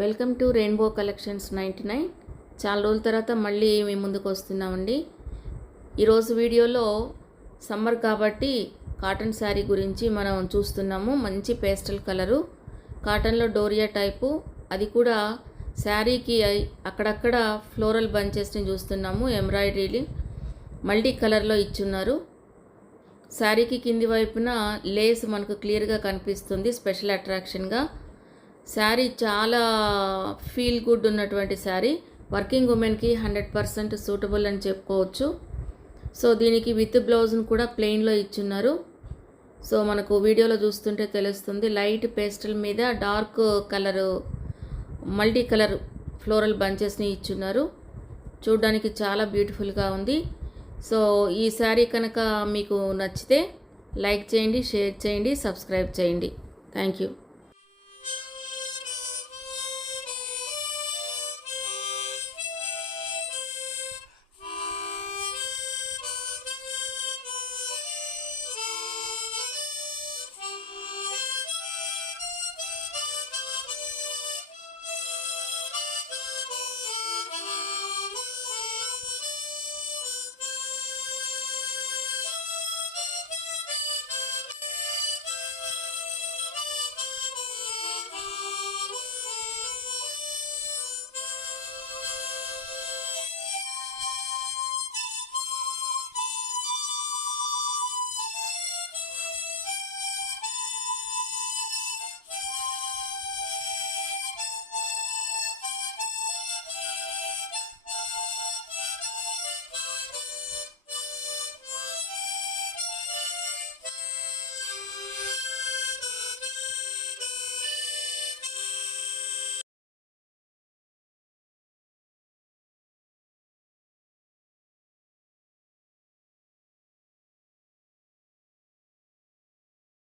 Welcome to rainbow collections 99. చాలా రోజుల తర్వాత మళ్ళీ మీ ముందుకు వస్తున్నామండి. ఈరోజు వీడియోలో సమ్మర్ కాబట్టి కాటన్ శారీ గురించి మనం చూస్తున్నాము. మంచి పేస్టల్ కలరు, కాటన్లో డోరియా టైపు, అది కూడా శారీకి అక్కడక్కడ ఫ్లోరల్ బంచెస్ని చూస్తున్నాము. ఎంబ్రాయిడరీ మల్టీ కలర్లో ఇచ్చున్నారు. శారీకి కింది వైపున లేస్ మనకు క్లియర్గా కనిపిస్తుంది, స్పెషల్ అట్రాక్షన్గా. శారీ చాలా ఫీల్ గుడ్ ఉన్నటువంటి శారీ. వర్కింగ్ ఉమెన్కి 100% సూటబుల్ అని చెప్పుకోవచ్చు. సో దీనికి విత్ బ్లౌజ్ను కూడా ప్లెయిన్లో ఇచ్చున్నారు. సో మనకు వీడియోలో చూస్తుంటే తెలుస్తుంది. లైట్ పేస్టల్ మీద dark colour multi colour floral బంచెస్ని ఇచ్చున్నారు. చూడడానికి చాలా బ్యూటిఫుల్గా ఉంది. సో ఈ శారీ కనుక మీకు నచ్చితే లైక్ చేయండి, షేర్ చేయండి, సబ్స్క్రైబ్ చేయండి. Thank you.